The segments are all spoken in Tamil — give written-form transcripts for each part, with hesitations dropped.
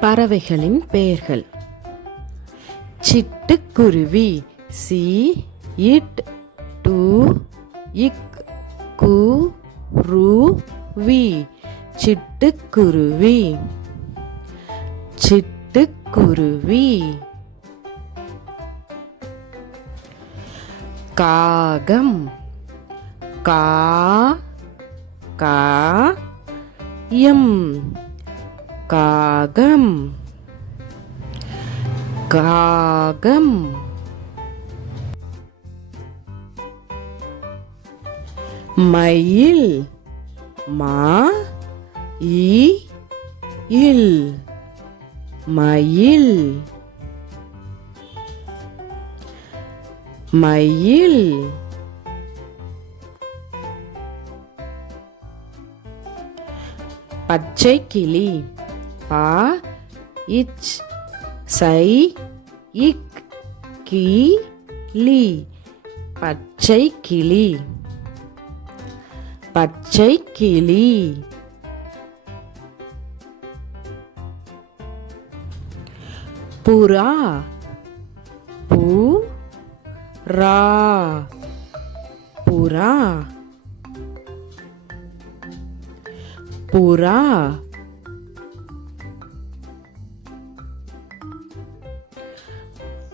பறவைகளின் பெயர்கள். சிட்டுக்குருவி. சி இட் டு இக் கு ரு வி. சிட்டுக்குருவி. சிட்டுக்குருவி. காகம். கா கா யம். காகம். காகம். மயில். மா இ இல். மயில். மயில். பச்சை கிளி. பா இச் சை இக் கி லி. பச்சை கிளி. பச்சை கிளி. புறா. பு ரா. புறா. புறா.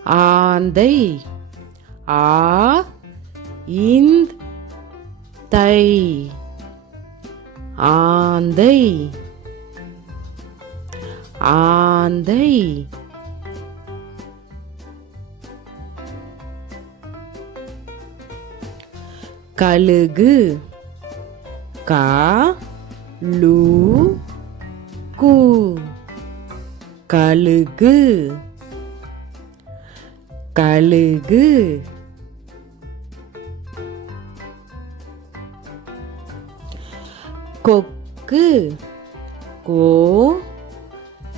ஆந்தை. ஆ இந்த் தை. ஆந்தை. ஆந்தை. கழுகு. கா லு கு. கழுகு. கழுகு. கொக்கு. கோ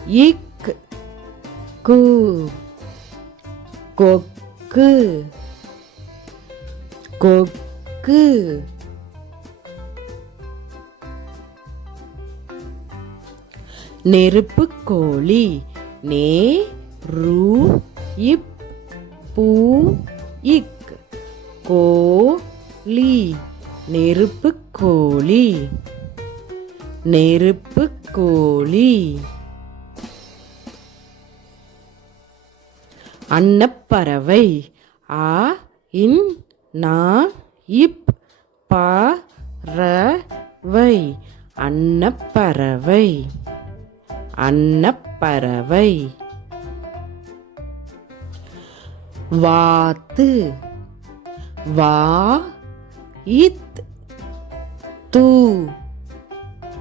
இக் கு. கொக்கு. கொக்கு. நெருப்புக்கோழி. நே ரு இப் பூ இக் கோ லி. நெருப்புக்கோழி. நெருப்புக்கோழி. அன்னப்பறவை. ஆ இன் நா இப் ப ர வை. அன்னப்பறவை. அன்னப்பறவை. வாத்து. வா இத் து.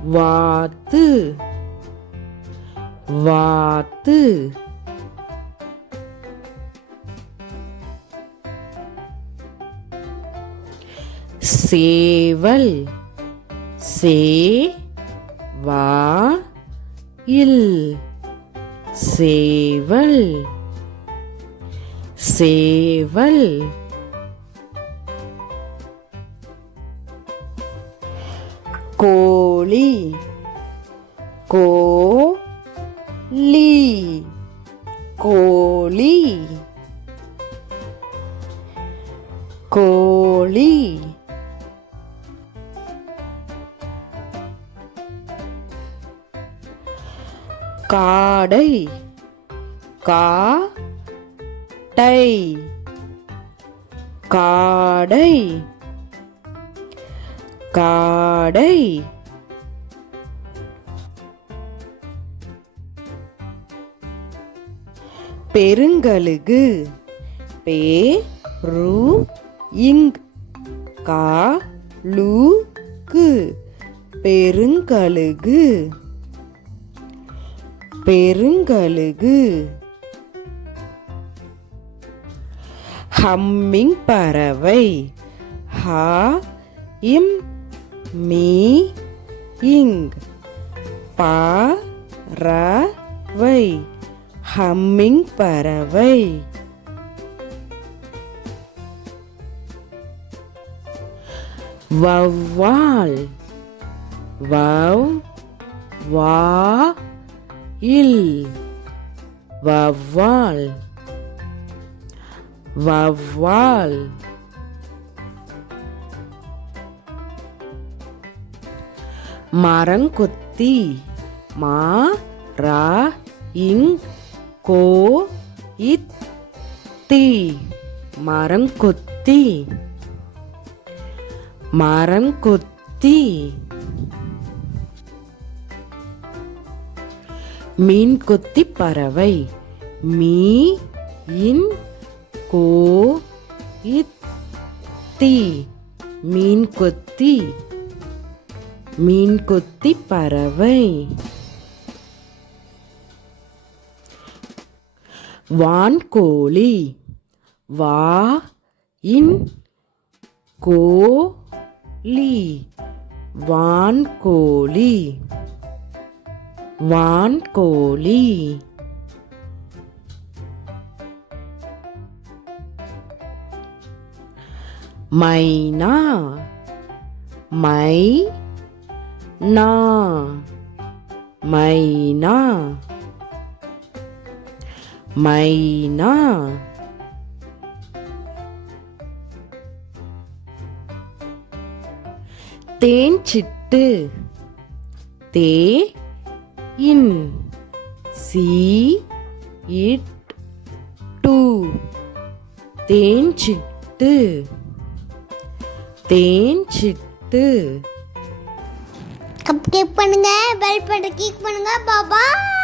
வாத்து. வாத்து. சேவல். சே வா இல். சேவல். சேவல். கோழி. கோ லி. கோழி. கோழி. காடை. கா டை. காடை. காடை. பெருங்கழுகு. பே ரு இங் கா லு கு. பெருங்கழுகு. பெருங்கழுகு. ஹம்மிங் பறவை. ஹா இம் மீ இங் பா ர வை. ஹம்மிங் பறவை. வௌவால். வௌ வா இல் வவ்வால் வவ்வால். மரங்கொத்தி மா ரா இங் கோ இத் தி மரங்கொத்தி மரங்கொத்தி. மீன்கொத்தி பறவை மீ இன் கோ இத் தி மீன்கொத்தி மீன்கொத்தி பறவை. வான்கோழி வா இன் கோ லி வான்கோழி வான்கோழி. மைனா மை நா மைனா மைனா. தேன்சிட்டு தே இன் see it to Thenchittu Thenchittu. Subscribe பண்ணுங்க, பெல் பட்டனை கிளிக் பண்ணுங்க. பாய்.